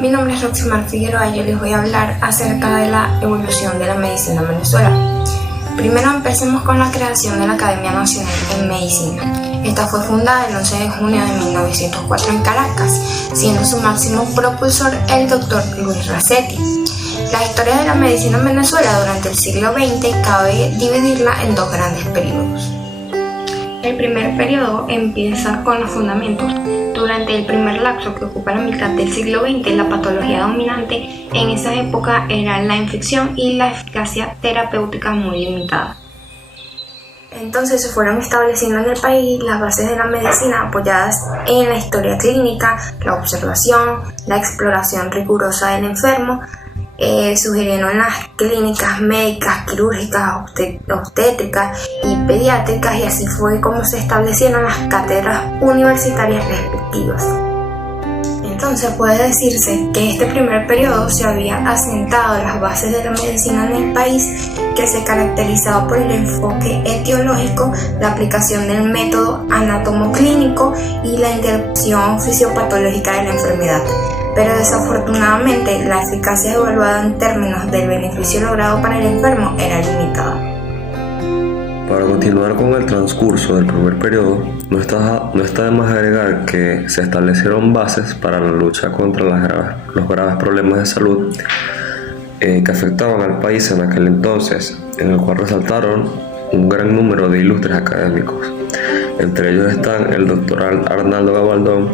Mi nombre es Roximar Figueroa y yo les voy a hablar acerca de la evolución de la medicina en Venezuela. Primero empecemos con la creación de la Academia Nacional de Medicina. Esta fue fundada el 11 de junio de 1904 en Caracas, siendo su máximo propulsor el Dr. Luis Racetti. La historia de la medicina en Venezuela durante el siglo XX cabe dividirla en dos grandes periodos. El primer periodo empieza con los fundamentos. Durante el primer lapso, que ocupa la mitad del siglo XX, la patología dominante en esa época era la infección y la eficacia terapéutica muy limitada. Entonces se fueron estableciendo en el país las bases de la medicina apoyadas en la historia clínica, la observación, la exploración rigurosa del enfermo, sugirieron las clínicas médicas, quirúrgicas, obstétricas y pediátricas, y así fue como se establecieron las cátedras universitarias respectivas. Entonces puede decirse que este primer periodo se había asentado las bases de la medicina en el país, que se caracterizaba por el enfoque etiológico, la aplicación del método anatomoclínico y la intervención fisiopatológica de la enfermedad. Pero desafortunadamente la eficacia evaluada en términos del beneficio logrado para el enfermo era limitada. Para continuar con el transcurso del primer periodo, no está de más agregar que se establecieron bases para la lucha contra los graves problemas de salud que afectaban al país en aquel entonces, en el cual resaltaron un gran número de ilustres académicos. Entre ellos están el doctor Arnaldo Gabaldón,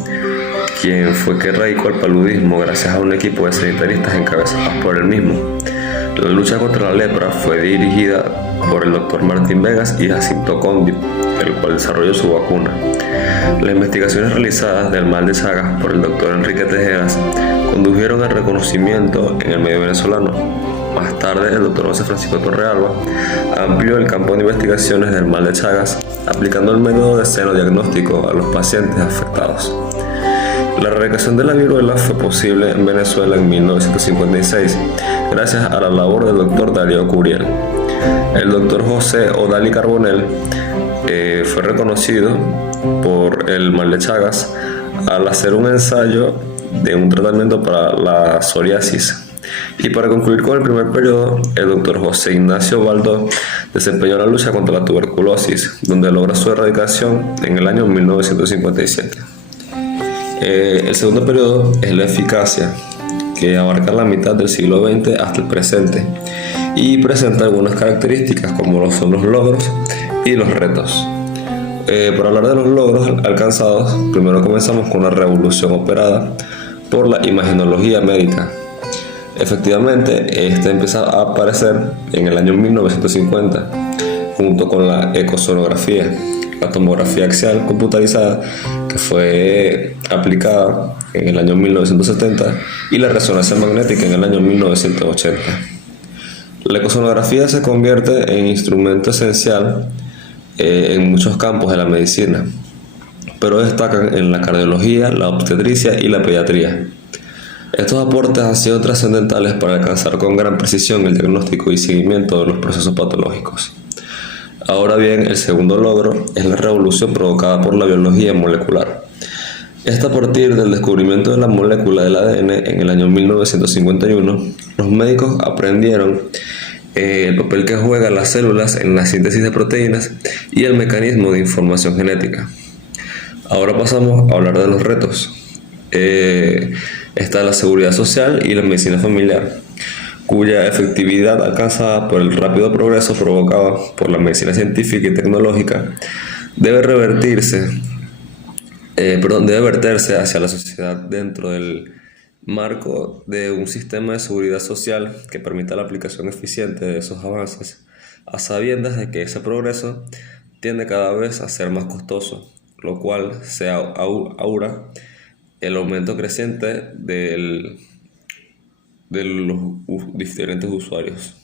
quien fue que radicó el paludismo gracias a un equipo de sanitaristas encabezados por él mismo. La lucha contra la lepra fue dirigida por el doctor Martín Vegas y Jacinto Condi, el cual desarrolló su vacuna. Las investigaciones realizadas del mal de Chagas por el doctor Enrique Tejeras condujeron al reconocimiento en el medio venezolano. Más tarde, el doctor José Francisco Torrealba amplió el campo de investigaciones del mal de Chagas, aplicando el método de senodiagnóstico a los pacientes afectados. La erradicación de la viruela fue posible en Venezuela en 1956, gracias a la labor del doctor Darío Curiel. El doctor José Odali Carbonell fue reconocido por el mal de Chagas al hacer un ensayo de un tratamiento para la psoriasis. Y para concluir con el primer periodo, el doctor José Ignacio Baldó desempeñó la lucha contra la tuberculosis, donde logra su erradicación en el año 1957. El segundo periodo es la eficacia, que abarca la mitad del siglo XX hasta el presente y presenta algunas características como lo son los logros y los retos. Para hablar de los logros alcanzados, primero comenzamos con la revolución operada por la imagenología médica. Efectivamente, esta empieza a aparecer en el año 1950, junto con la ecosonografía, la tomografía axial computarizada, que fue aplicada en el año 1970, y la resonancia magnética en el año 1980. La ecosonografía se convierte en instrumento esencial en muchos campos de la medicina, pero destacan en la cardiología, la obstetricia y la pediatría. Estos aportes han sido trascendentales para alcanzar con gran precisión el diagnóstico y seguimiento de los procesos patológicos. Ahora bien, el segundo logro es la revolución provocada por la biología molecular. Esta a partir del descubrimiento de la molécula del ADN en el año 1951, los médicos aprendieron el papel que juegan las células en la síntesis de proteínas y el mecanismo de información genética. Ahora pasamos a hablar de los retos. Está la seguridad social y la medicina familiar, cuya efectividad alcanzada por el rápido progreso provocado por la medicina científica y tecnológica debe verterse hacia la sociedad dentro del marco de un sistema de seguridad social que permita la aplicación eficiente de esos avances, a sabiendas de que ese progreso tiende cada vez a ser más costoso, lo cual se augura el aumento creciente de los diferentes usuarios.